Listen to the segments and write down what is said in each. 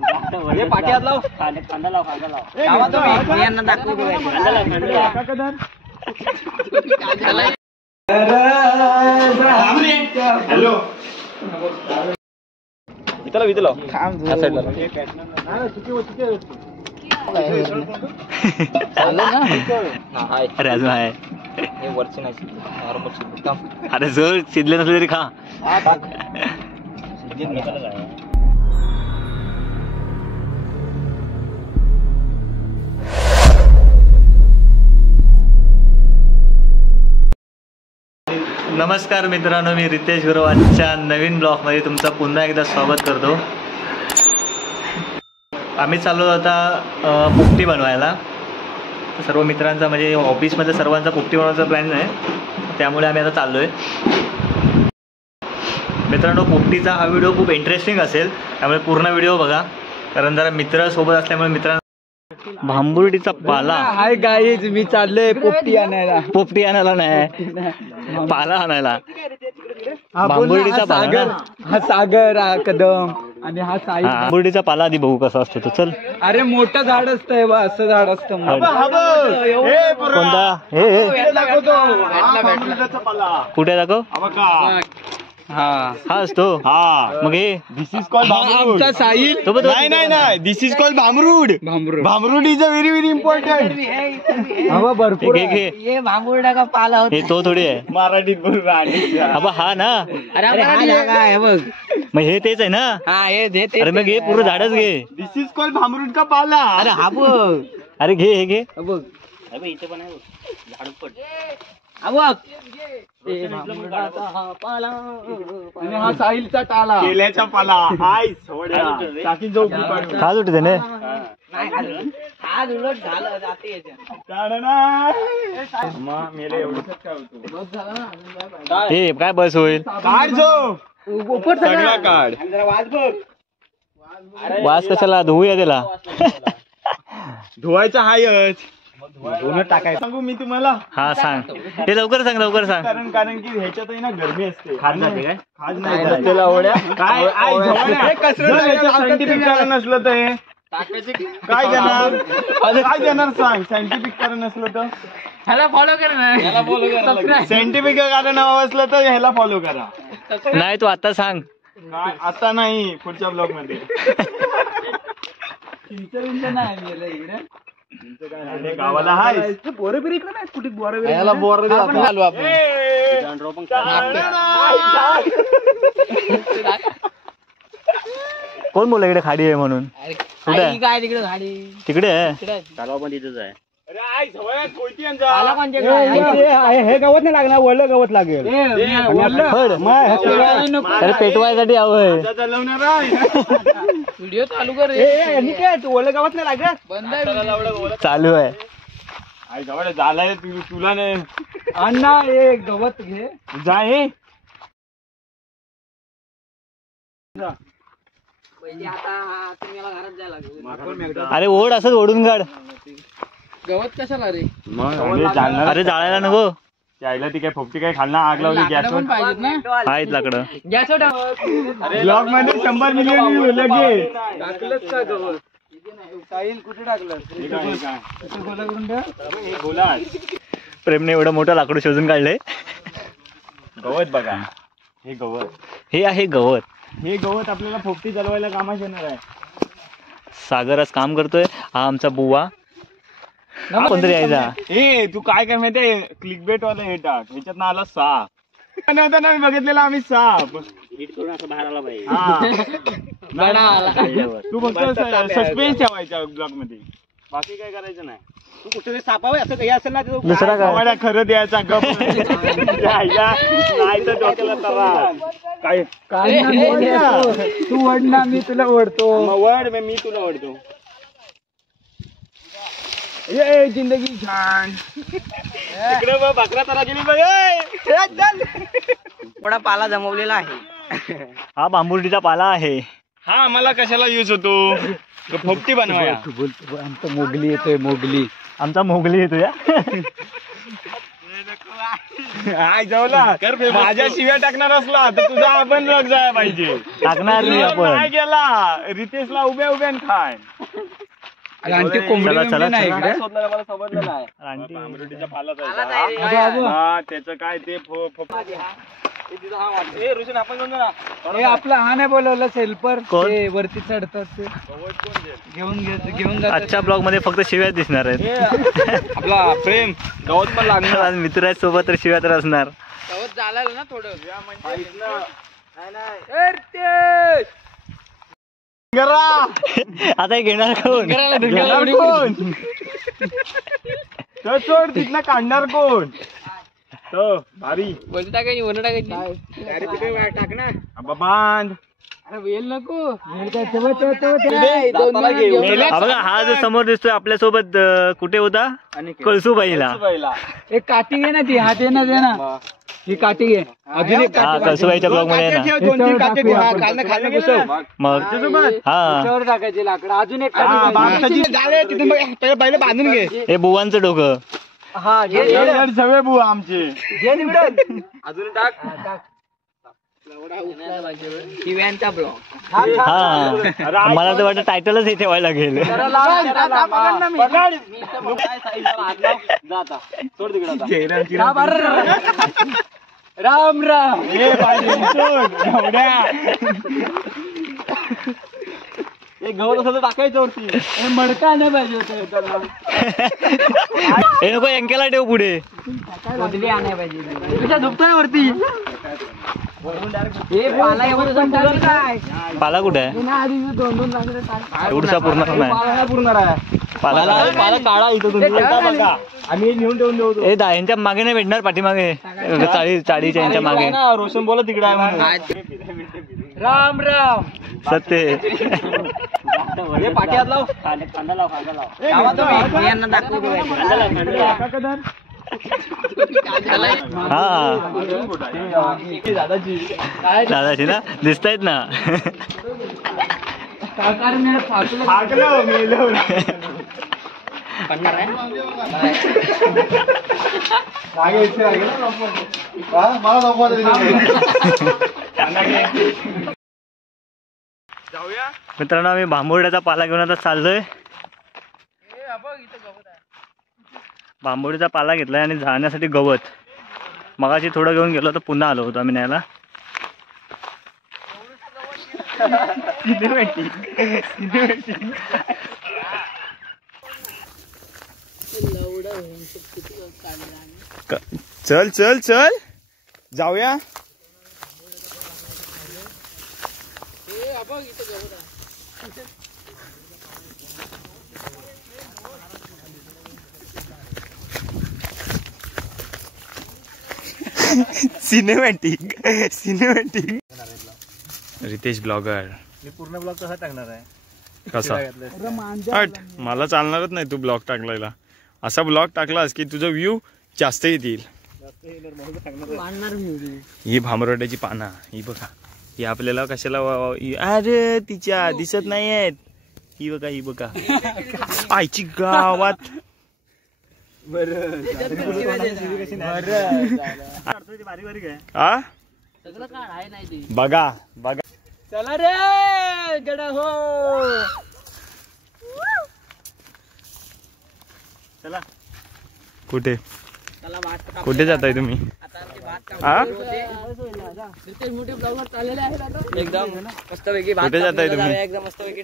पाठीत लाव, खांदा लाव. यांना दाखवू हॅलो इथं लाव अरे अजून आहे वरची नाही नॉर्मल. अरे जर शिजले नसले तरी खा. नमस्कार मित्रांनो, मी रितेश गुरवांच्या नवीन ब्लॉगमध्ये तुमचं पुन्हा एकदा स्वागत करतो. आम्ही चाललो आता पोपटी बनवायला. सर्व मित्रांचा म्हणजे ऑफिसमध्ये सर्वांचा पोपटी बनवायचा प्लॅन आहे, त्यामुळे आम्ही आता चाललो आहे. मित्रांनो, पोपटीचा हा व्हिडिओ खूप इंटरेस्टिंग असेल, त्यामुळे पूर्ण व्हिडिओ बघा. कारण जरा मित्र सोबत असल्यामुळे मित्रांनो भांबुर्डीचा पाला हाय गाईज, मी चाललोय पोपटी आणायला नाही, पाला आणायला. भांबुर्डीचा पाला, हा सागर, हा कदम आणि हा साई. भांबुर्डीचा पाला आधी बघू कसा असतो तो. चल. अरे मोठं झाड असतंय बा, असं झाड असतं. कोणता? हे कुठे दाखव. हा असतो. मग हे दिस इज कॉल्ड भामरूड. नाही this is called Bhamrud. Bhamrud is a very very important. भरपूर ये भांबुर्डा का पाला होता. हे तो थोडी आहे मराठीत बोल. हा ना. अरे बघ, मग हे तेच आहे ना. हा हे अरे मग घे पूर्ण झाडच घे. दिस इज कॉल्ड भामरूड का पाला. अरे हा बघ, अरे घे हे घे. बघ इथे पण आहे झाड पण. आणि हा साहिलचा टाला. केल्याचा पाला. हाय टाकी जाऊ खा सुटे त्याने. आज उलट झालं जाते हे काय बस होईल. काढ जो सगळा काढ. वास कशाला धुवूया त्याला. धुवायचा हायच. टाकायचं सांगू मी तुम्हाला. हा सांग, हे लवकर सांग. कारण की ह्याच्यात ना गरमी असते. खाज नाही काय. खाज नाही सायंटिफिक कारण नसलं तर हे काय देणार सांग. सायंटिफिक कारण नसलं तर ह्याला फॉलो कर. सायंटिफिक कारण हवं असलं तर ह्याला फॉलो करा. नाही तू आता सांग. आता नाही, पुढच्या ब्लॉग मध्ये. गावाला हाय बोरे बिरे इकडे नाही कुठे. बोरे याला बोर आलो आपण. कोण बोलला इकडे खाडी आहे म्हणून. कुठे आहे? काय तिकडे गाडी तिकडे आहे. तलाव पण तिथंच आहे. हे गवत नाही लागणार, वळलं गवत लागेल. अरे पेटवायसाठी हवंय. व्हिडिओ चालू कर. वळलं गवत नाही लागत. बंद चालू आहे. झालाय तुला नाही. अण्णा हे गवत घे. जा हे. आता तुम्हाला घरात जायला लागेल. अरे ओढ, असंच ओढून काढ. गवत कशाला रे. अरे जाळायला नको. यायला ती काय फोपटी काय खालना आग लावली गॅसवर. पाहिजेत ना. आहेत लाकडं. गॅसवर ब्लॉग मध्ये 100 मिलियन लगे. टाकलंच का गवत. साहिल कुठे टाकलं. प्रेमने एवढं मोठं लाकडं शोधून काढलंय. गवत बघा, हे गवत. हे आहे गवत. हे गवत आपल्याला फोपटी चालवायला कामात येणार आहे. सागर आज काम करतोय. हा आमचा बुवा. कोणतरी यायचा. ए तू काय काय माहितीये, क्लिक बेट वाला हे टाक. ह्याच्यात ना आला साप. नव्हता ना मी बघितलेला आम्ही साप. बाहेर आला पाहिजे. तू फक्त सस्पेन्स ठेवायच्या ब्लॉग मध्ये, बाकी काय करायचं नाही. तू कुठे सापावे असं काही असेल ना. दुसरा काय खरं द्यायचा गप. नाही तर डोक्याला त्रास. काय तू वड ना, मी तुला ओढतो. वड मी तुला ओढतो. ये जिंदगी छान. इकडे बघ, बकरा तारा गेली बघ. थोडा पाला जमवलेला आहे. हा भांबुर्डीचा पाला आहे. हा आम्हाला कशाला यूज होतो. फोपटी बनवाया. आमचा मोगली येतोय. आमचा मोगली येतो या. हाय जेवला माझ्या शिव्या टाकणार असला तर तुझा आपण ब्लॉग जायला पाहिजे. टाकणार नाही आपण. काय गेला रितेशला उभ्या उभ्या खाय. आणखी कोंबडी चला, चला, नाही चला. इकडे. मला समजलं नाही. आंटी. भांबरुटीच्या पालात आहे आला का? नाही रे. हा त्याचं काय ते ऋषी आपण घेऊन जा ना. हे आपला हा नाही बोलवलं हेल्पर कोण? ते वरती चढतात ते घेऊन जातात. आजच्या ब्लॉग मध्ये फक्त शिव्या दिसणार आहेत. आपला प्रेम गवत पण लागणार. आज मित्र आहेत सोबत तर शिव्या तर असणार. गवत झालं ना थोडं. आता हे घेणार कोण? घेणार कोण? तो सोड तिथनं काढणार कोण? तो भारी वरती टाकायची वन टाकायची. टाक ना बांध. अरे वेल नको. हा बघा हा जो समोर दिसतोय आपल्या सोबत कुठे होता? कळसूबाईला. एक काठी घे ना ती हात आहे ना दे ना ही काठी घे. अजून एक हा कळसूबाईच्या ब्लॉग मध्ये आहे ना. दोन-तीन काठी घे. हा, खाली घुसव. मग हा त्याच्यावर टाकायची लाकडं. अजून एक काठी पहिले बांधून घे. हे बुवांचं डोकं. हा घे सगळे बुवा आमचे. घे निवडून. अजून टाक. शिव्यांचा ब्लॉग. हा मला तर वाटतं टायटलच हे ठेवायला लागेल. राम राम. गवत असं टाकायचं वरती. मडका नाही पाहिजे होतं. हे नको अंकेला ठेव पुढे. आणाय पाहिजे. तुझ्या झोपतोय वरती. हे पाला एवढं काय पाला कुठे आहे? दोन एवढसा पूर्ण नाही. पूर्ण आहे. पाला काढा इथं तुम्ही आम्ही नेऊन ठेवून देऊ. हे यांच्या मागे नाही भेटणार पाठीमागे चाळीच्या यांच्या मागे. रोशन बोला तिकडे आहे म्हणून. राम राम. सत्य हे पाट्यात लाव. यांना दाखवतो. हा दादाची ना दिसतायत ना. मित्रांनो आम्ही बांबोड्याचा पाला घेऊन आता चाललोय. बांबोडीचा पाला घेतलाय आणि जाण्यासाठी गवत. मगाशी थोडं घेऊन गेलो तर पुन्हा आलो होतो आम्ही न्यायला. चल चल चल जाऊया. Cinematic Riteish blogger. मी पूर्ण ब्लॉग कसा टाकणार आहे? कसा हट मला चालणारच नाही. तू ब्लॉग टाकलायला असा ब्लॉग टाकलास की तुझं व्ह्यू जास्त येतील. ही भामरोड्याची पाना ही बघा. ही आपल्याला कशाला अरे तिच्या दिसत नाही आहेत. ही बघा ही बघा आईची गावात. बघा बघा. चला रे गडा हो. चला कुठे कुठे जाताय तुम्ही? हा एकदम मस्तपैकी कुठे जाताय तुम्ही? एकदम मस्तपैकी.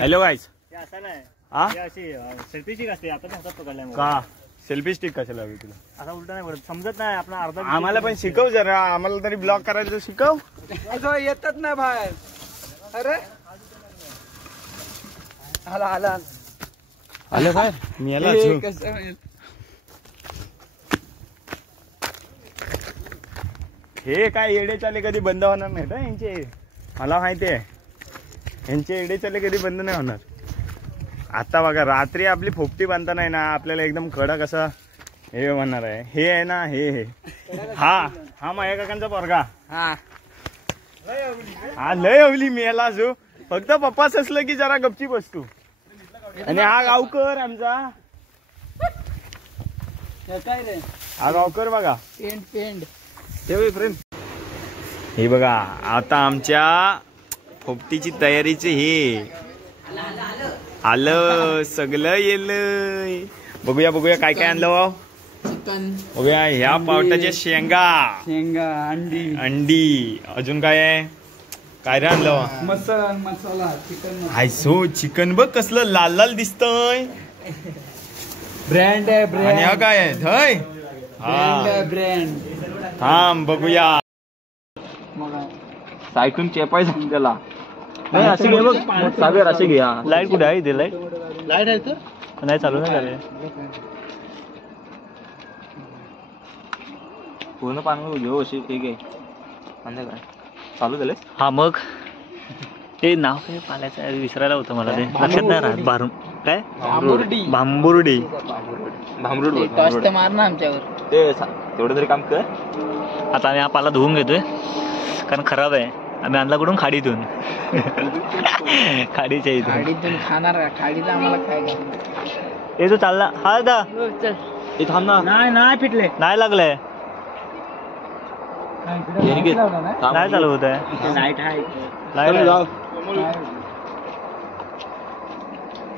Hello guys. असं नाही हा अशी सेल्फीची असते. आता हातात पकडलाय का सेल्फी स्टिक कशाला हवी तुला? असा उलटा नाही पडत. समजत नाही आपण अर्धा. आम्हाला पण शिकव जरा. आम्हाला तरी ब्लॉग करायचं शिकव. येतात ना बाहेर. अरे आला आला आलं बाहेर. मी आला हे काय येडे चाले कधी बंद होणार नाही ना यांचे. मला माहिती आहे यांचे येडे चाले कधी बंद नाही होणार. आता बघा रात्री आपली फोपटी बांधता नाही ना आपल्याला एकदम कडक असं हे म्हणणार आहे. हे आहे ना हे हा माझ्या काकांचा पोरगा. हा लय अवली मी याला जो फक्त पप्पाच असलं की जरा गपची बसतो. आणि हा गावकर आमचा हे काय रे हा गावकर बघा. पेंड ठेव फ्रेंड. हे बघा आता आमच्या फोपटीची तयारीचे हे आलं सगळं येलंय. बघूया काय काय आणलं. चिकन बघूया ह्या पावटाच्या शेंगा अंडी अजून काय आहे. काय रे आणलं. मसाला चिकन हायसो चिकन बघ कसलं लाल लाल दिसतंय. ब्रँड आहे आणि हा काय आहे धय. ब्रँड थांब बघूया. सायकून चेपाय सांग त्याला. नाही असे घे बघ सागर असे घे. लाईट कुठे आहे इथे. लाईट आहे तर नाही चालू नाही झाले. पूर्ण पाणी घेऊ अशी ठीक आहे. काय चालू झाले. हा मग ते नाव काय पाल्याचं विसरायला होतं मला. ते लक्षात नाही राहत. बारून काय भांबुर्डी मार ना आमच्यावर. ते तेवढं तरी काम कर. आता आम्ही हा पाला धुवून घेतोय कारण खराब आहे. आम्ही आणला कुठून खाडीतून. खाडीच्या इथून. खाडीतून खाणार का. खाडीला आम्हाला काय हे जो चालला हा दा हे थांब ना. नाही पिटले नाही लागलंय. नाही चालू होत आहे. लाईट आहे.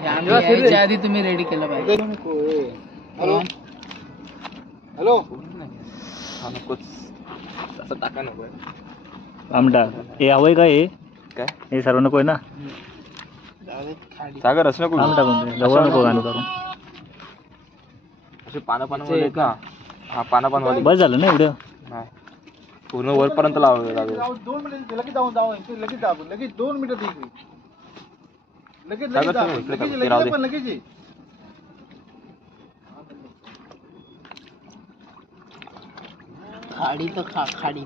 यायच्या आधी तुम्ही रेडी केलं पाहिजे. हॅलो टाका नको आमटा हे हवंय का. हे काय हे सर्व नको आहे ना. सागर असं नको टाकून जवळ नको गाणं करून. असे पानं का. हा पानं बस झालं ना एवढं. पूर्ण वरपर्यंत लावावं लागेल. 2 मिनिट लगेच लगेच 2 मिनिट लगेच खाडी तर खाडी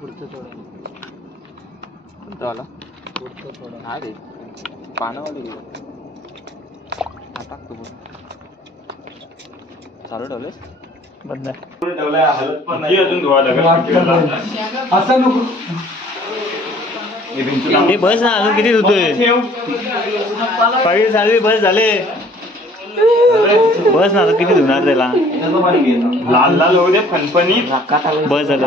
पुढचं थोडं नाही रे पानावाले टाकतो चालू ठेवलेस बंद असं नको. हे बस ना अजून किती धुतोय. पाहिजे झाले बस झाले. बस ना आता किती धुणार त्याला. लाल लाल होऊ दे फणफणी. बस झालं.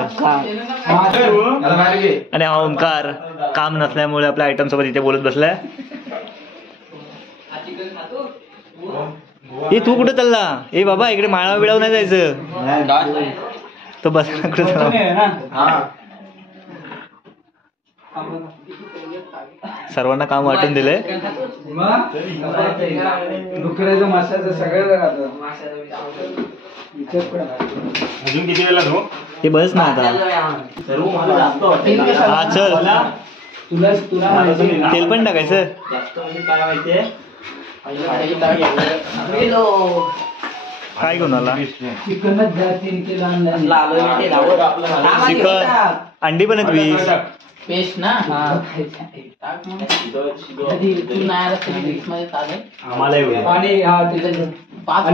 आणि हा ओंकार काम नसल्यामुळे आपल्या आयटम सोबत इथे बोलत बसलाय. हे तू कुठे चालला. ए बाबा इकडे माळा बिळाव नाही जायचं. तो बस कुठे सर्वांना काम वाटून दिलंय. डुकराचं माशाचं सगळं अजून किती वेळा धो. हे बस ना आता. हा चल तेल पण टाकायचं. काय माहितीये काय घेऊन आला. चिकनच द्या 3 किलो चिकन अंडी पण आहेत 20. पेस्ट ना. तू नाही आला तरी मिक्स मध्ये चालेल. आम्हाला एवढं पाणी. हा त्याच्यात 5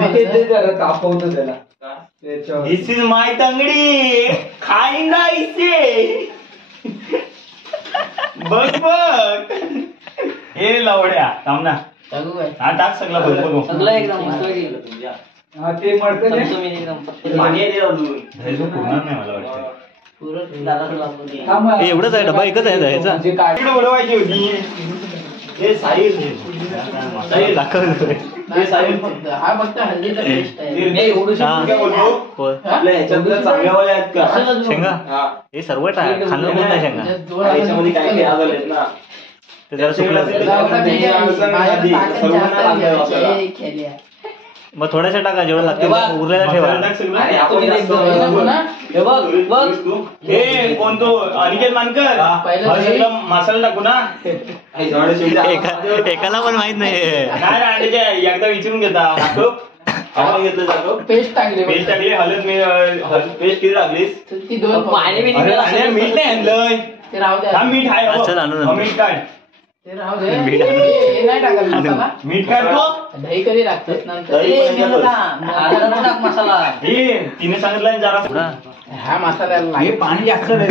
जरा तापवतो त्याला. दिस इज माय तंगडी खाईंगा इसे. बघ हे लवड्या थांब ना. हा टाक सगळं बघ. सगळं एकदम मस्त. हा ते मळतं ते. पूर्ण नाही मला वाटतं. एवढंच आहे डबा एकच आहे ह्याचा. उडवायची होती. हे साईज दाखवलं. हा फक्त हल्दीचा पेस्ट आहे. आपल्या ह्याच्यातल्या चांगल्यावाल्या आहेत का शेंगा. हे सर्व खाणं होत नाही शेंगा. याच्यामध्ये काय काय आलेत ना. ते जरा सुकलं. मग थोड्याशा टाका जेवढं लागते उरलेला ठेवा. कोणतो अनिकेत मानकर मसाला टाकू ना. एकाला पण माहित नाही. एकदा विचारून घेता. घेतलं जातो. पेस्ट टाकली. पेस्ट टाकली. हळद पेस्ट किती टाकलीस. मीठ नाही आणलंय. ते राहू द्या. मीठ आहे. मीठ काय ते राहू दे. हे नाही टाकायचं मसाला. मीठ काय दही कधी लागतच नंतर. मसाला तिने सांगितलं जरा. हा मसाला पाणी जास्त आणि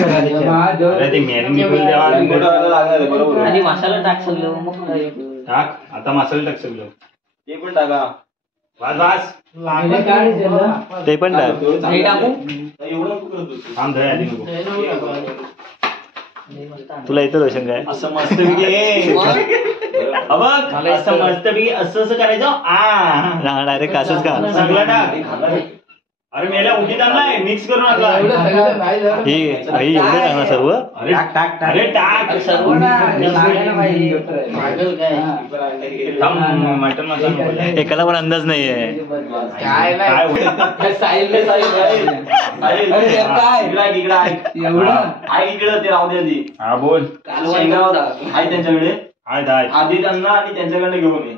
मसाला टाक सगळं. टाक आता मसाला टाक सगळं. ते पण टाका. वाज वाज ते पण टाक. दही टाकू एवढं तू करत होती. थांब दही आधी नको. तुला येतं रोशन काय? असं मस्त असं मस्त असं करायचं. डायरेक्ट असंच का? सगळं टाक. अरे मेला उठीत आणलाय मिक्स करून आणला. हे एवढं टाकणार सर्व? अरे टाक अरे टाक. मटन मसाला एकाला पण अंदाज नाहीये. काय इकडं ते राहू दे. हा बोल. आहे त्यांच्याकडे आधी त्यांना आणि त्यांच्याकडे घेऊन ये.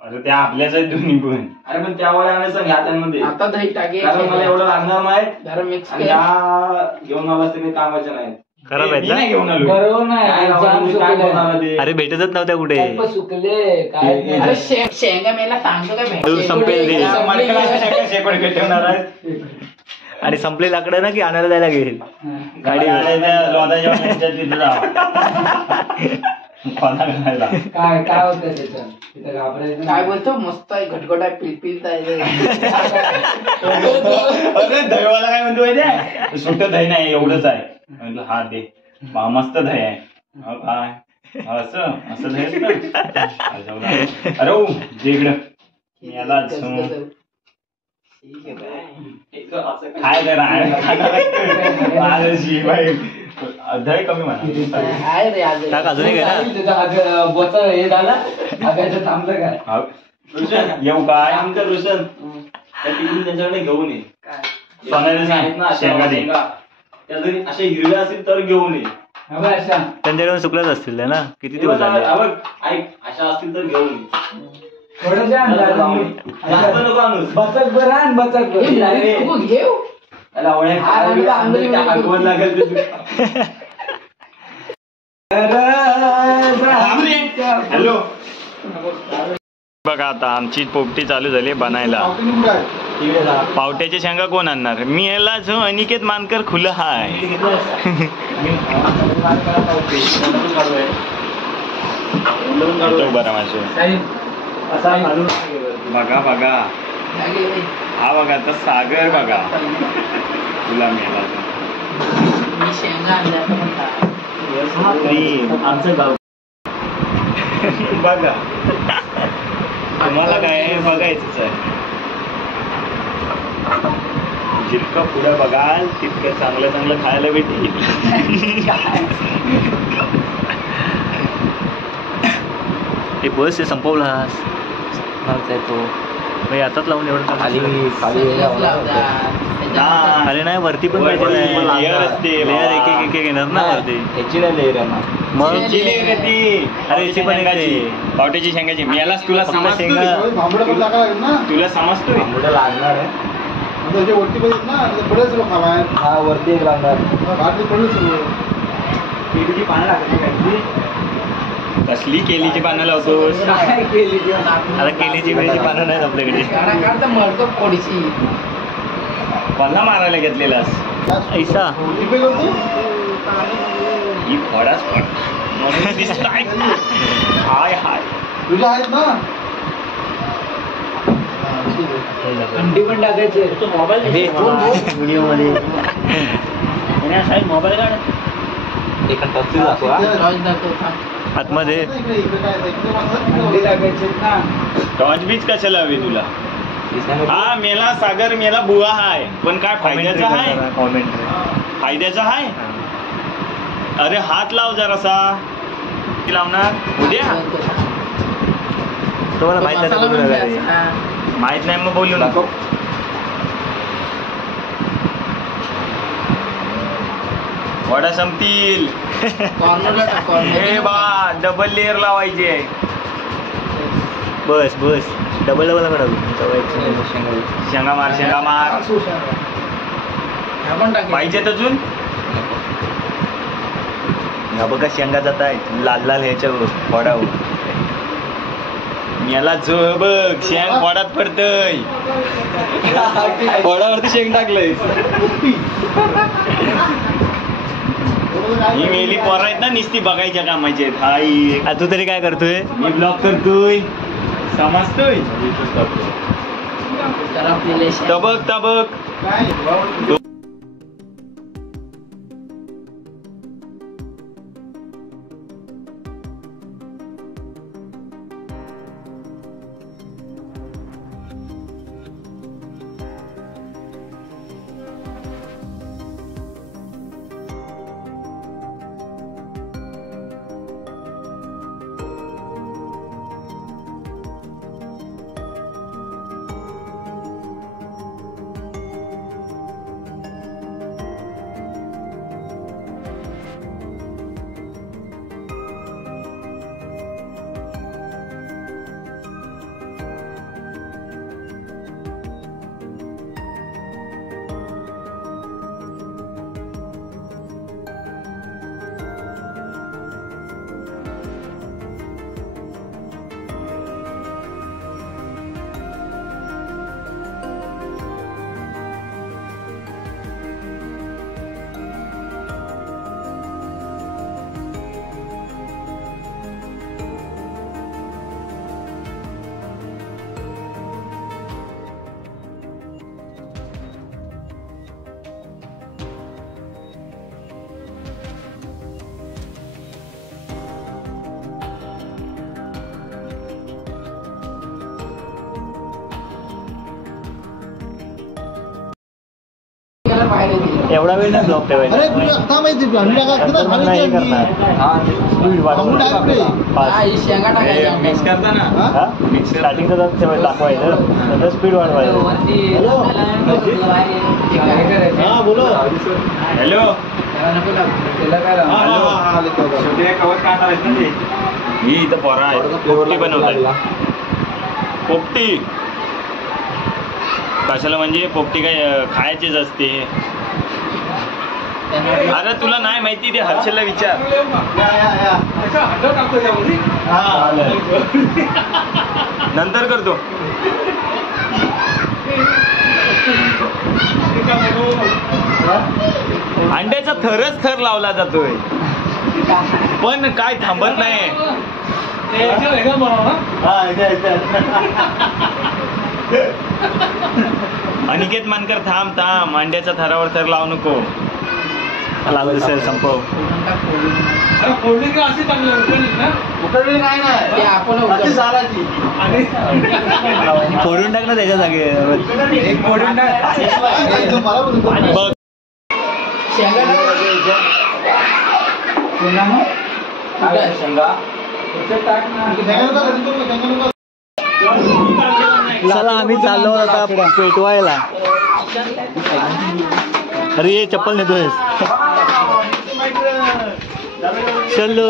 अरे त्या आपल्याच आहेत दोन्ही पण. अरे पण त्यावर आणायचं घ्या त्यांमध्ये. आता दही टाके कारण मला एवढं लागणार नाही. जरा मिक्स आणि त्या घेऊन आलास ते कामाच्या नाहीत. खराब आहेत मी नाही ना? घेऊन आलो. बरोबर नाही काय जाम तुम्ही काय सुकलंय. घेऊन आला ते? अरे भेटतच नव्हत्या कुठे. सुकले काय नाही. अरे शेंगा मेला सांगतो काय तू संपेल ते. मडक्याला अशा टाका शेकोट ठेवणार आहे. आणि संपले लाकडं ना की आणायला जायला घेईल गाडी लोधाच्या यांच्यात तिथं जावं. कोणा घालायला. काय काय होतं त्याचं तिथं घाबरायचं काय नाही. बोलतो मस्त आहे घटघट आहे पिलपिल आहे. अरे दहीवाला काय म्हणतो माहितीये? सुट्ट दही नाही एवढंच आहे. म्हटलं हा दे. मस्त दही आहे. काय असं असं दही असतं. अरे ओ जे इकडं याला काय करा दही कमी म्हणा. आहे रे आज टाक अजून एक आहे ना. बोच हे झालं आगायचं थांबलं काय. रोशन येऊ काय आमचं रोशन त्या तिकडून त्यांच्याकडे घेऊन ये. सोनालीचे आहेत ना शेंगा दे. त्या जरी अशा हिरव्या असतील तर घेऊन ये. अशा त्यांच्याकडे सुकलच असतील ना. किती दिवस झाले? ऐक अशा असतील तर घेऊन ये. थोडं जास्त नको आणूस. बचक बरं आण बचक बरं. घेऊ त्याला हगवण लागेल. हॅलो बघा आता आमची पोपटी चालू झाली बनायला. पावट्याच्या शेंगा कोण आणणार? मी याला जो अनिकेत मानकर खुला हाय. बरं माझं बघा बघा हा बघा तर सागर बघा तुला मिळाला. शेंगा आणल्या आमचं गाव बघा तुम्हाला काय बघायचंच आहे. जितकं पुढे बघाल तितकं चांगलं चांगलं खायला भेटेल. हे बस हे संपवलास तो आताच लावून एवढं खाली नाही वरती पण लेअर असते. लेअर एक एक येणार ना वरती. याची नाही लेअर मग याची लेअर आहे ती. अरे याची पण येते. पावट्याची शेंगाची यालाच तुला फक्त समजतोय. शेंगा तुला समजतोय लागणार आहे. वरती बघित ना पडेल सर्व खावाय. हा वरती एक लागणार बाटली पडेल सर्व. केळीची पानं लागत. कसली केलीची पानं लावतोस? काय केली ती? आता केलीची वेळची पानं नाहीत आपल्याकडे. मळतो पोडीची कोणाला मारायला घेतलेलास? ऐसा ही फळाच फळ म्हणून दिसताय. हाय हाय तुझ्या आहेत ना. अंडी पण टाकायचे. व्हिडिओ मध्ये मोबाईल काढ. आतमध्ये अंडी टाकायचे ना. टॉर्च बीच कशाला हवी तुला? हा मेला सागर मेला बुवा हाय पण काय फायद्याचा हाय? कॉमेंट फायद्याचा हाय. अरे हात लाव जरासा. लावणार उद्या तुम्हाला माहित नाही. माहित नाही मग बोलू नको. वडा संपतील. हे बा डबल लेअर लावायची आहे. बस बस डबल डबल शेंगा मार शेंगा मार. पाहिजेत अजून? बघा शेंगा जात आहेत लाल लाल ह्याच्या वडावर. याला जो बघ शेंग वडात पडतय. वडावरती शेंग टाकलंय. ही मेली पोरं आहेत ना निस्ती बघायच्या कामाची आहेत. हाय तू तरी काय करतोय? मी ब्लॉक करतोय. समजतोय तबक तबक काय एवढा वेळ नाही ब्लॉक ठेवायचा. अरे तुला आता माहिती अंडी नंतर मग नाही करणार. स्पीड वाढवून शेंगा टाकायच्या मिक्स करताना स्टार्टिंगला दाखवायचं नंतर स्पीड वाढवायचं. हा बोलो हॅलो कवच काढणार आहेत ना ते. ही इथं पोरा आहे पोपटी बनवतात. पोपटी कशाला म्हणजे पोपटी काय खायचीच असते. अरे तुला नाही माहिती ते हर्षलला विचार. नंतर करतो. अंड्याचा थरच थर लावला जातोय पण काय थांबत नाही. अनिकेत मानकर थांब थांब अंड्याचा थरावर थर लावू नको. लागत असेल संपव. फोडून टाक ना त्याच्या जागे. बघ चला आम्ही चाललो आता पेटवायला. अरे ये चप्पल नेतोय. चलो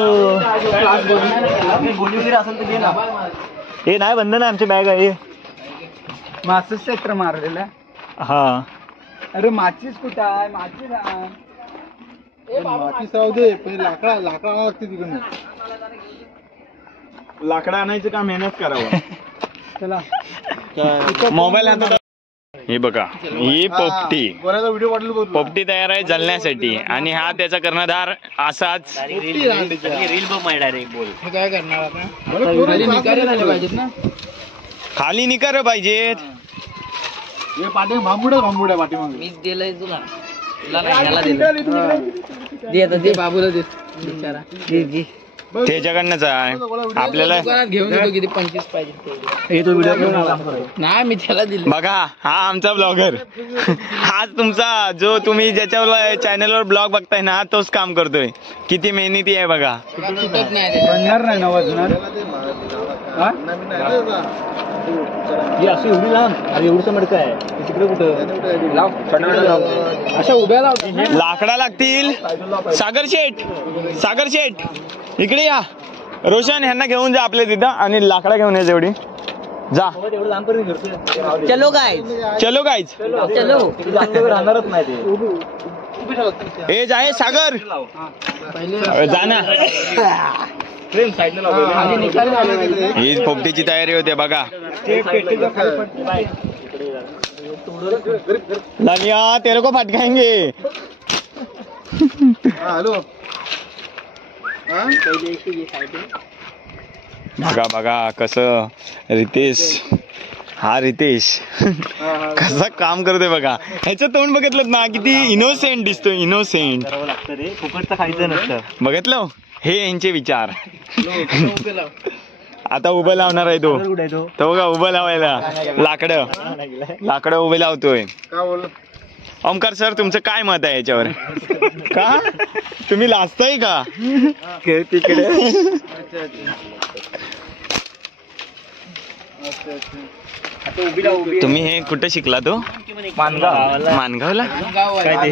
हे नाही बंद ना आमची बॅग आहे. माचीस सेक्टर मारलेला. हा अरे माचीस कुठं आहे? माचीस आहे. माती राहू दे पहिले लाकडा आणावं लागते तिकडनं. लाकडं आणायचं का मेहनत करावं. चला मोबाईल हातात. हे बघा ही पोपटी. व्हिडिओ वाढलो बघ. पोपटी तयार आहे जलण्यासाठी आणि हा त्याचा कर्णधार असाच. रील बघ माय डायरेक्ट बोल. काय करणार आता? पाहिजेत ना. खाली निकार पाहिजेत. हे पाठी भांबुड्या पाठीमागे. मी दिलंय तुला नाही ह्याला दिलं. दे आता दे बाबूला दे बिचारा. दे त्याच्याकडनंच आहे आपल्याला. दुकानात घेऊन येतो किती 25 पाहिजे. हे तो व्हिडिओ घेऊन आला. नाही मी त्याला दिलं. बघा हा आमचा ब्लॉगर. हाच तुमचा जो तुम्ही ज्याच्यावर चॅनलवर ब्लॉग बघताय ना तोच काम करतोय. किती मेहनती आहे बघा. सुटत नाही बनणार नाही ना वाजणार. अशी एवढी लांब. अरे एवढं मडकं आहे तिकडे कुठं लाव. अशा उभ्या लावतो. लाकडा लागतील. सागर शेठ इकडे या. रोशन ह्यांना घेऊन जा आपल्या तिथं आणि लाकडा घेऊन या जेवढी. जा एवढं लांबपर्यंत करतोय. चलो गाईज चलो गाईज. चलो राहणारच नाही ते. ए जाय सागर जा ना. ही पोपटीची तयारी होते बघा. लनिया तेरे को फटकाएंगे. हॅलो बघा बघा कसं रितेश, हा रितेश कसं काम करतोय बघा. ह्याचं तोंड बघितलं ना किती इनोसेंट दिसतोय, इनोसेंट. लागतं रे, फुकटचं खायचं नसतं. बघितलं हे यांचे विचार. आता उभं लावणार आहे तो बघा, उभं लावायला लाकडं उभे लावतोय. ओमकार सर तुमचं काय मत आहे याच्यावर? का तुम्ही लाजताय का तिकडे? तुम्ही हे कुठे शिकला तो? मानगावला.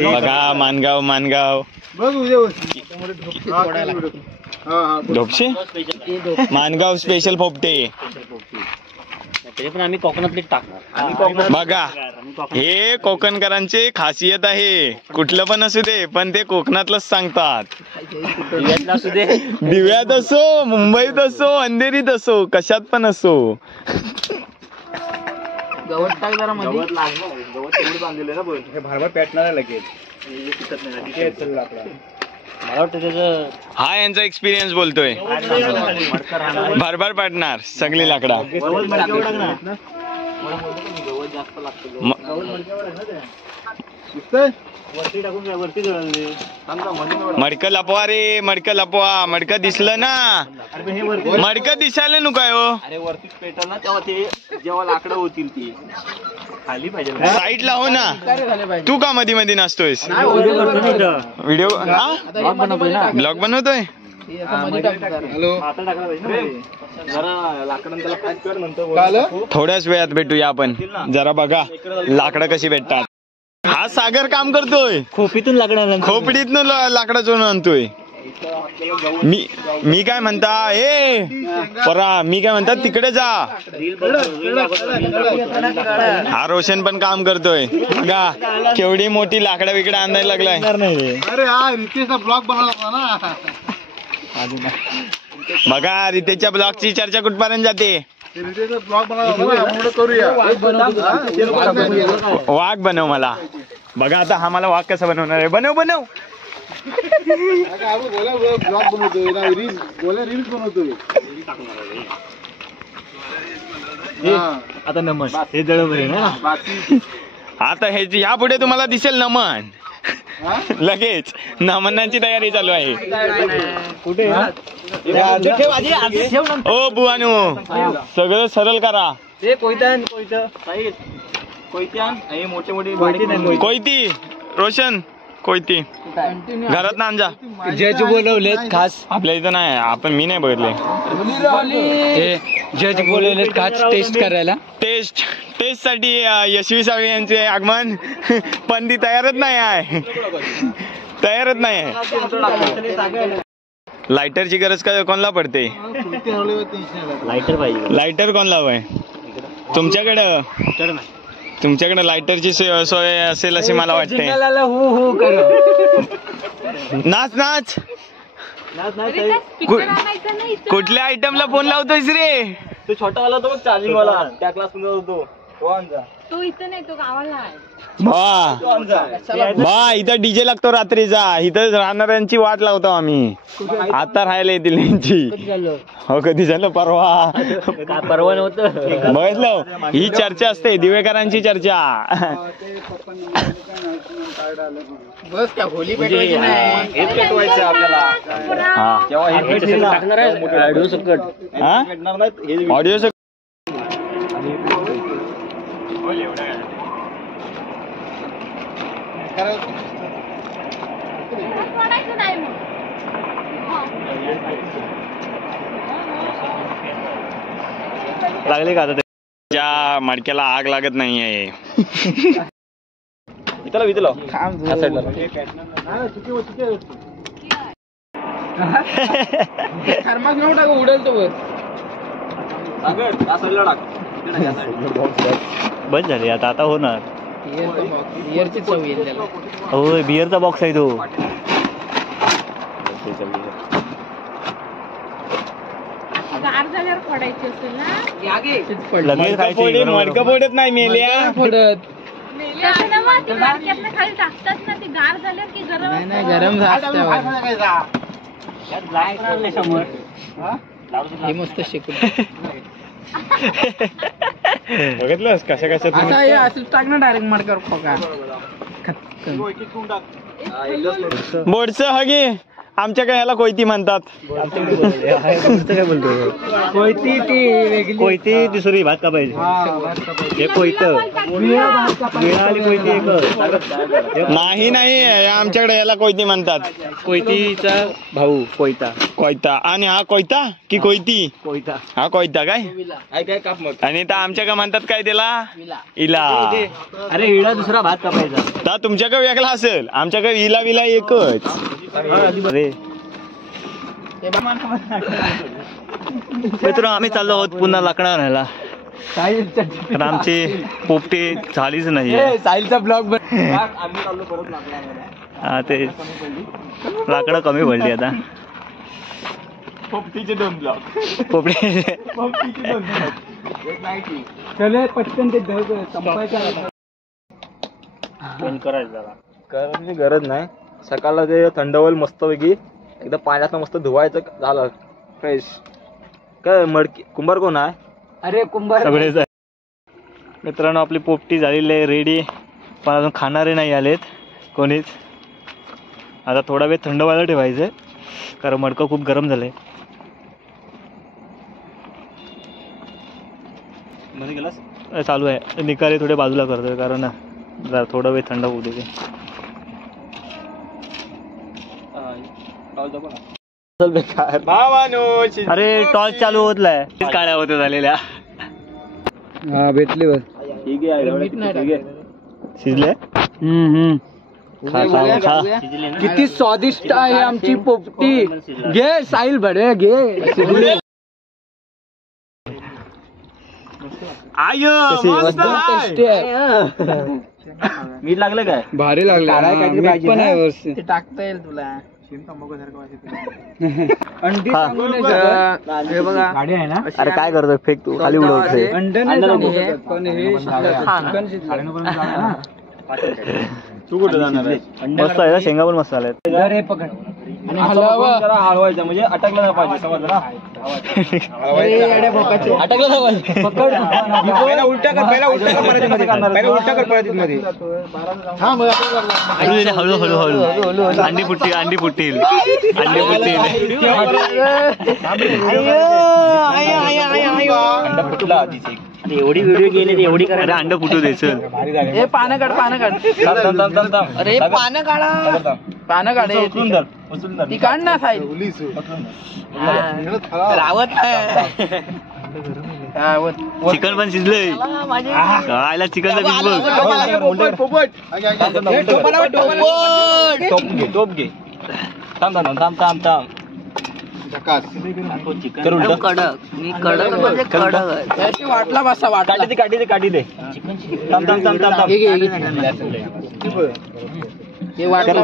बघा मानगाव ढोपशे, मानगाव स्पेशल पोपटे. पण आम्ही कोकणातली टाकणार. बघा हे कोकणकरांचे खासियत आहे. कुठलं पण असू दे पण ते कोकणातलंच सांगतात. दिव्यात असो, मुंबईत असो, अंधेरीत असो, कशात पण असो. गवत टाक जरा मध्ये. भारभार पेटणार लगेच. मला वाटतं त्याचं हा यांचा एक्सपिरियन्स बोलतोय. भरभर पाडणार सगळी लाकडा. मडकं लपवा रे, मडकं लपवा. मडकं दिसलं ना, मडकं दिसायला नको काय हो. अरे वरतीच पेटल ना तेव्हा ते जेव्हा लाकडं होतील ती खाली पाहिजे. साईड लावू ना. तू का मध्ये मध्ये नसतोयस? व्हिडिओ ब्लॉग बनवतोय. थोड्याच वेळात भेटूया आपण. जरा बघा लाकडं कशी भेटतात. हा सागर काम करतोय खोपीतून लाकडं, खोपडीतून लाकडं चोरून आणतोय. मी काय म्हणता ए परा, मी काय म्हणता तिकडे जा. हा रोशन पण काम करतोय बघा, केवढी मोठी लाकडं बिकडं आणायला लागलाय. अरे हा रितेशचा ब्लॉग बनवला ना. बघा रितेशच्या ब्लॉगची चर्चा कुठपर्यंत जाते. रितेशचा ब्लॉग बनवला करूया. वाघ बनव मला. बघा आता हा मला वाघ कसा बनवणार आहे. बनव ब्लॉग बनवतोय ना, रील्स बनवतोय. आता नमन हे जळवले ना. आता हे यापुढे तुम्हाला दिसेल नमन. लगेच नमनाची तयारी चालू आहे. कुठे ओ बुवानो सगळं सरळ करा. कोयती रोशन, कोयती घरात ना आणजा. जज बोलवलेत खास. आपल्या इथं नाही, आपण मी नाही बघितले. जज बोलवलेत खास टेस्ट करायला. टेस्ट साठी यशवी साळवे यांचे आगमन. पण ती तयारच नाही आहे, तयारच नाही आहे. लायटरची गरज काय कोणला पडते? लायटर पाहिजे. लायटर कोण लावाय? तुमच्याकडे लायटरची सोय असेल अशी मला वाटते. नाच नाच. कुठल्या आयटमला फोन लावतोयस रे? तो छोटा वाला तो चार्जिंग वाला त्या क्लास मध्ये होतो तो इथं नाही, तो गावाला आहे. बा इथं डीजे लागतो रात्रीचा. इथं राहणाऱ्यांची वाट लावतो आम्ही. आता राहायला येतील यांची. हो कधी झालं? परवा नव्हतं बघितलं. ही चर्चा असते दिवेकरांची चर्चा. बस त्या होली पेटवायची नाही. हेच पेटवायचं आपल्याला. ऑडिओ सोडायचं नाही मग. लागले का आता? त्या मडक्याला आग लागत नाहीये. इथला विधलो थर्मास नव्हता टाकू, उडेल तो वर. बस झाली आता. आता होणार. बिअरची चव येईल त्याला. हो बिअरचा बॉक्स आहे तो. गार झाल्यावर फोडायची असेल ना. लगेच खायची. मडकं फोडत नाही मेल्या. तसं ना मग, ते मडक्यातनं खाली टाकतात ना, ते गार झाल्यावर की गरम नाही गरम झालं. हे मस्त शेकून बघितलंस कशा कशा आता हे असं टाक ना डायरेक्ट मडकर खोका बोडस हगी आमच्याकडे ह्याला कोयती म्हणतात. काय बोलतो कोयती ती वेगळी. कोयती दुसरी भात कापायची हे कोयत आणि कोयती एक नाही नाही आमच्याकडे ह्याला कोयती म्हणतात. कोयतीचा भाऊ कोयता कोयता आणि हा कोयता की कोयती कोयता हा कोयता काय आणि तर आमच्याकडे म्हणतात काय त्याला इला. अरे हिडा दुसरा भात कापायचा तर तुमच्याकडे वेगळा असेल आमच्याकडे इला विला एकच. अरे मित्र आम्ही चाललो आहोत पुन्हा लाकडा आणायला कारण आमची पोपटी झालीच नाही. साहिलचा ब्लॉग हा ते लाकडं कमी पडली आता पोपटीचे 2 ब्लॉक पोपटी चले पटकन ते संपायचं. करायची गरज नाही. सकाळला ते थंड होईल मस्तपैकी एकदा पाण्यात मस्त धुवायचं झालं फ्रेश. काय मडकी कुंभार कोण आहे? अरे कुंभार सगळेच आहे. मित्रांनो आपली पोपटी झालेली आहे रेडी पण अजून खाणारे नाही आलेत कोणीच. आता थोडा वेळ थंड व्हायला ठेवायचं आहे कारण मडकं खूप गरम झालंय. चालू आहे निकाले थोडे बाजूला करतोय कारण जरा थोडा वेळ थंड होऊ दे. अरे टॉर्च चालू होत नाही काळ्या होत्या झालेल्या. हा भेटली बस. शिजले खा खा खा. किती स्वादिष्ट आहे आमची पोपटी. घे साहिल बडे घे. मीठ लागलं काय भारी लागले. मीठ पण आहे वरती. ते टाकता येईल तुला. अंडी हा. सांगू नाही शकत. हे बघा गाडी आहे ना. अरे काय करतोय फेक तू खाली उडवतोय. अंडे नाही सांगू शकत, पण हे चिकन शिजलं. तू कुठे जाणार आहे? मस्त आहे ना शेंगा पण मस्त आल्यात. जर हे पकड आणि हलवा. जरा हळवायचं म्हणजे अटकलं नाही पाहिजे समज ना. अटकलं ना पण. पकड. पहिला उलटा कर पहिला उलटा कर परातीमध्ये. हळू हळू हळू अंडी फुटतील अंडी फुटतील अंडी फुटतील. एवढी व्हिडिओ गेली एवढी अरे अंड फुटू दे चल. हे पानं काढ अरे पानं काढा पानं काढ ती काढ ना साहेब. रावत चिकन पण शिजलंय खायला चिकनचा पीस बघ. टोप घे थांब वाटला बसा वाटला काढी दे हे वाटला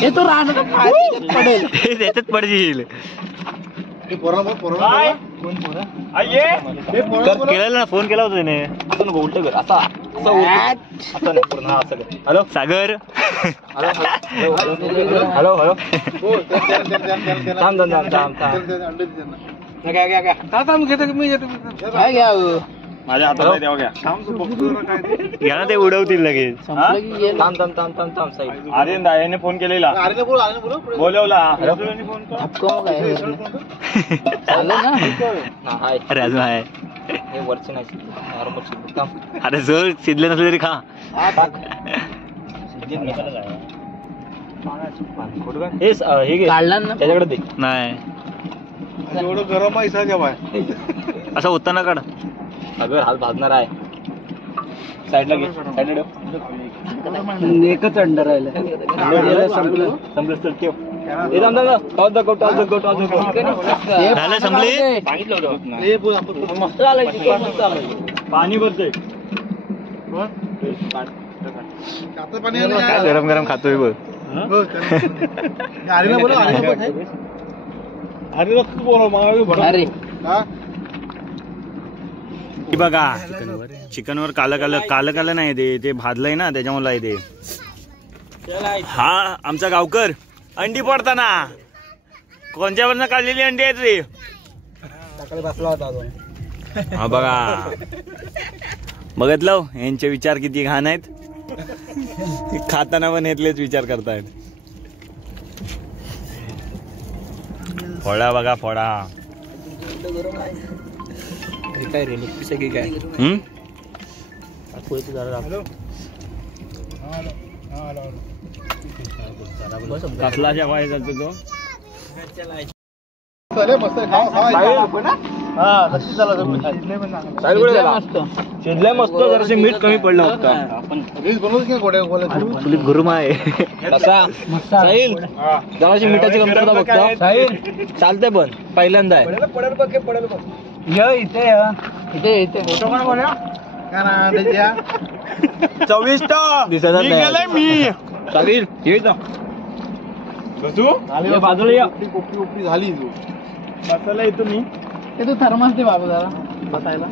हे तो राहणार पडेल त्याच्यात पडशील. केलेला ना फोन केला होता त्याने. उलट कर असा हॅलो सागर हॅलो काय घ्या माझ्या हातात तेव्हा घ्या. घ्या ना ते उडवतील लगेच. थांब साहेब. आर्यन याने फोन केलेला बोलवला. अरे अजून आहे हे वरचे नाही नॉर्मल. अरे जर शिजले नसले तरी खा. हे घे काढला ना त्याच्याकडे दे. नाही एवढं गरम आहे जेव्हा असं होताना काढ. अगर हात भाजणार आहे. साईडला घे साईडला एकच अंडा राहिलं. संपलं तर ठेव. झालं संपले. पाणी भरते काय गरम गरम खातोय बघ. अरे ही बघा चिकनवर कालं नाही ते भाजलंय ना त्याच्यामुळे आहे ते. हा आमचा गावकर अंडी पडताना कोणत्यावरनं काढलेली अंडी आहेत रे. हा बघा, बघितलं यांचे विचार किती घाण आहेत. खाताना पण हेतलेच विचार करतायत. फोडा बघा फोडा. काय रे सगळी काय कसलाच्या पाय चालतो तो. शिजलाय मस्त, जरासे मीठ कमी पडलं होतं. तुला गुरुमा आहे साहिल, जराशी मिठाची कमतरता बघतो साहिल. चालतंय पण पहिल्यांदा आहे. चविष्ट दिसत नाही मी. साहिल ये जा. बाजूला या. झाली बसायला येतो मी. तू थर्मास दे बाबा जरा बसायला.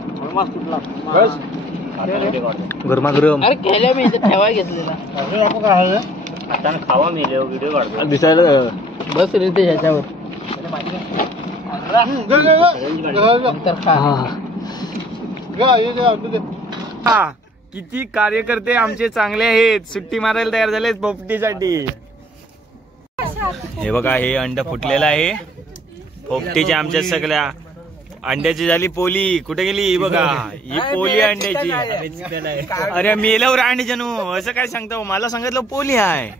गरमागरम. अरे केल्या मी इथे ठेवाय घेतलेला. खावा मेले व्हिडिओ काढतो. दिसायला बस रे ते ह्याच्यावर. नंतर खा. हा, किती कार्यकर्ते आमचे चांगले आहेत. सुट्टी मारायला तयार झालेत पोपटीसाठी. हे बघा, हे अंड फुटलेलं आहे पोपटीचे. आमच्या सगळ्या अंड्याची झाली पोली. कुठे गेली ही बघा, ही पोली अंड्याची. अरे मेल्यावर अंडे जनू असं काय सांगतो. मला सांगितलं पोली आहे.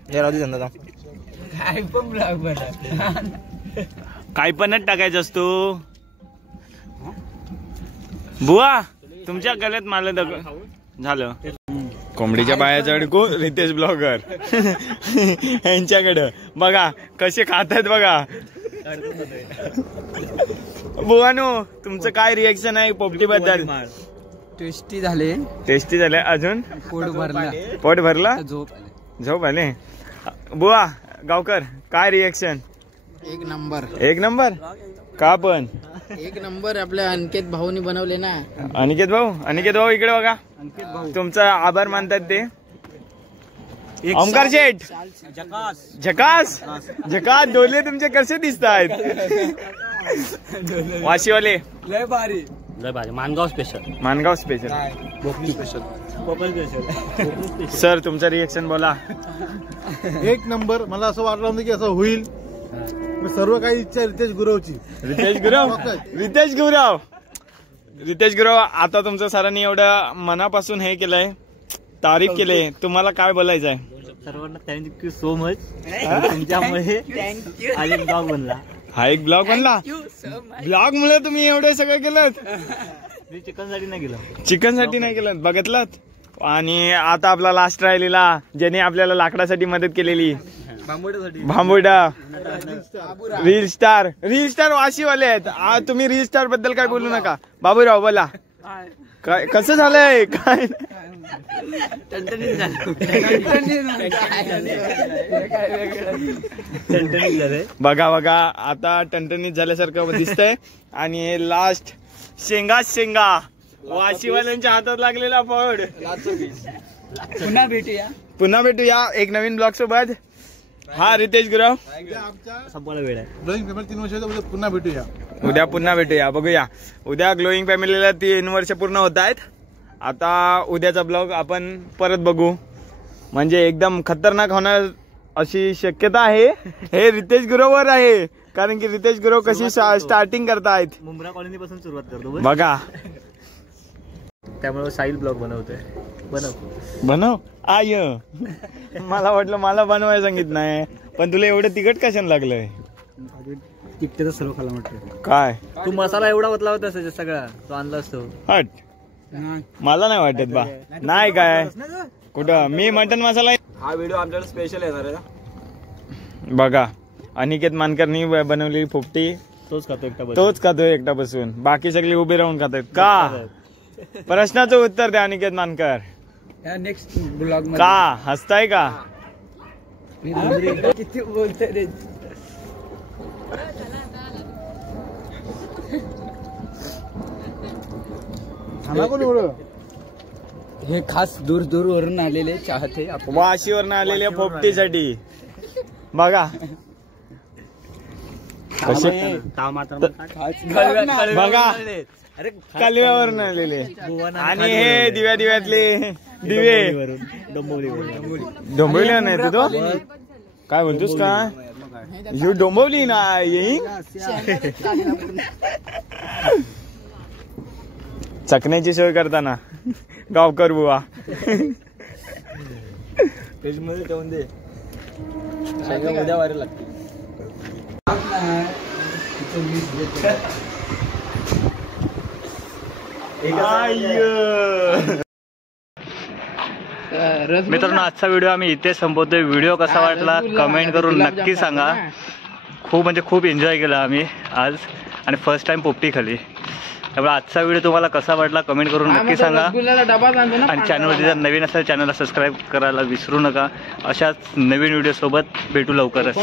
काय पणच टाकायचं असतो. बुवा तुमच्या गळ्यात मला झालं. कोंबडीच्या पायाचा अडकू रितेश ब्लॉगर यांच्याकडं बघा कसे खातात बघा. बुवानो तुमचं काय रिएक्शन आहे पोपटी बद्दल? टेस्टी झाले. टेस्टी झाले. अजून पोट भरला. पोट भरला. झोप आले. बुवा गावकर काय रिएक्शन? एक नंबर. एक नंबर का पण? एक नंबर आपल्या अनिकेत भाऊनी बनवले ना. अनिकेत भाऊ इकडे बघा. तुमचा आभार मानतात ते. ओमकार शेठ झकास डोले तुमचे कसे दिसत आहेत वाशीवाले? लय भारी. मानगाव स्पेशल. सर तुमचं रिएक्शन बोला. एक नंबर. मला असं वाटलं होतं की असं होईल. सर्व काही इच्छा रितेश गुरव आता तुमचं सरांनी एवढं मनापासून हे केलंय, तारीफ केले. तुम्हाला काय बोलायचं आहे? सर्वांना थँक्यू सो मच. तुमच्यामुळे आज एक ब्लॉग बनला. हा एक ब्लॉग बनला. ब्लॉग मुळे तुम्ही एवढं सगळं केलं. मी चिकनसाठी नाही केलं. बघितलं. आणि आता आपला लास्ट राहिलेला ज्याने आपल्याला लाकडासाठी मदत केलेली भांबुडा रील स्टार वाशीवाले आहेत. तुम्ही रील स्टार बद्दल काय बोलू नका. बाबूराव बोला काय कसं झालंय काय? बघा आता टणटणीत झाल्यासारखं दिसतंय. आणि लास्ट शेंगा वाशीवाल्यांच्या हातात लागलेला फळ. पुन्हा भेटूया एक नवीन ब्लॉग सोबत. हा रितेश गुरव वेळ आहे. ग्लोईंग फॅमिली 3 वर्षाच्या पुन्हा भेटूया. उद्या पुन्हा भेटूया. बघूया उद्या ग्लोईंग फॅमिलीला 3 वर्ष पूर्ण होत आहेत. आता उद्याचा ब्लॉग आपण परत बघू. म्हणजे एकदम खतरनाक होणार अशी शक्यता आहे. हे रितेश गुरववर आहे. कारण की रितेश गुरव कशी स्टार्टिंग करतायत. मुंब्रा कॉलनी पासून सुरुवात करतो बघा. त्यामुळे साहिल ब्लॉग बनवतोय. बनव आय. मला वाटलं मला बनवायला सांगित नाही. पण तुला एवढं तिखट कशाने लागलंय? तिखटाचा सर्व खाला म्हटलं. काय तू मसाला एवढा ओतला होता सगळा तो आणला असतो. हट. मला नाही वाटत बा. नाही काय कुठं मी मटन मसाला. हा व्हिडिओ आमच्याकडे स्पेशल येणार आहे. बघा अनिकेत मानकरनी बनवलेली पोपटी तोच खातो एकटा बसून. बाकी सगळे उभे राहून खातात का? प्रश्नाचं उत्तर द्या अनिकेत मानकर. नेक्स्ट ब्लॉग का हसताय का? किती बोलतोय रे. हे खास दूर वरून आलेले चाहते वाशीवरून आलेल्या पोपटीसाठी बघा. कसे बघा कालव्यावरून आलेले आणि हे दिव्यातले दिवे डोंबिवली नाही तो काय म्हणतोस का यू डोंबिवली ना येईन चकण्याची सोय करताना गावकर बुवा फ्रीज मध्ये ठेवून दे उद्या वारी लागते मित्रांनो आजचा व्हिडिओ आम्ही इथे संपवतोय. व्हिडिओ कसा वाटला कमेंट करून नक्की सांगा. खूप एन्जॉय केला आम्ही आज आणि फर्स्ट टाइम पोपटी खाली. त्यामुळे आजचा व्हिडिओ तुम्हाला कसा वाटला कमेंट करून नक्की सांगा. आणि चॅनलवरती जर नवीन असेल चॅनलला सबस्क्राईब करायला विसरू नका. अशाच नवीन व्हिडिओ सोबत भेटू लवकरच.